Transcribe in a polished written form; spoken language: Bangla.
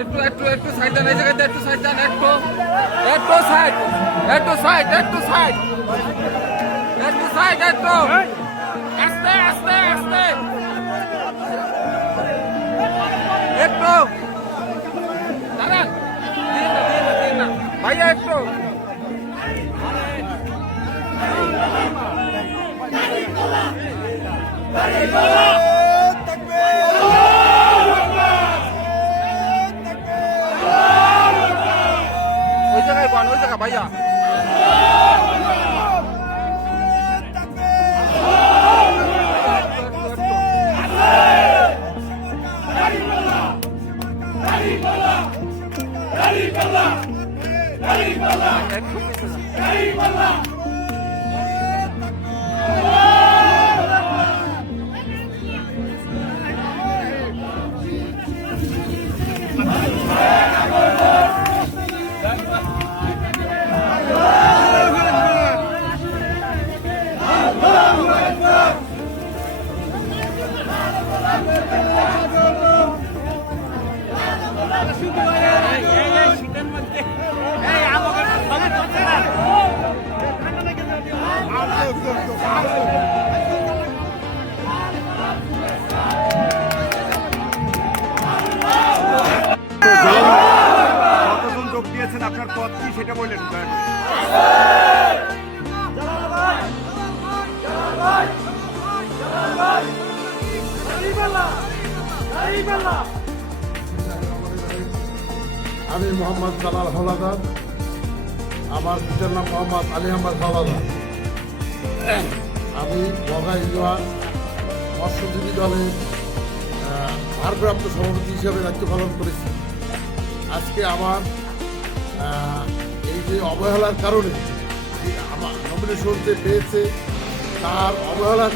একটু একটু একটু সাইড দেন, এই জায়গাতে একটু সাইড দেন, একটু একটু সাইড, একটু সাইড, একটু সাইড, একটু সাইড, একটু আস্তে আস্তে আস্তে, একটু দাঁড়ান, দিন না দিন না দিন না ভাইয়া, একটু ওই জায়গায় বান, ওই জায়গা ভাইয়া। কতজন যোগ দিয়েছেন, আপনার পদ কি সেটা বললেন। আমি মোহাম্মদ জালাল হাওলাদার, আমার পিতার নাম মোহাম্মদ আলী আহমদ হাওলাদার। আমি বগাই ইউনিয়ন মৎস্যজীবী দলের ভারপ্রাপ্ত সভাপতি হিসাবে দায়িত্ব পালন করেছি। আজকে আমার এই যে অবহেলার কারণে আমার নমিনেশন যে পেয়েছে, তার অবহেলার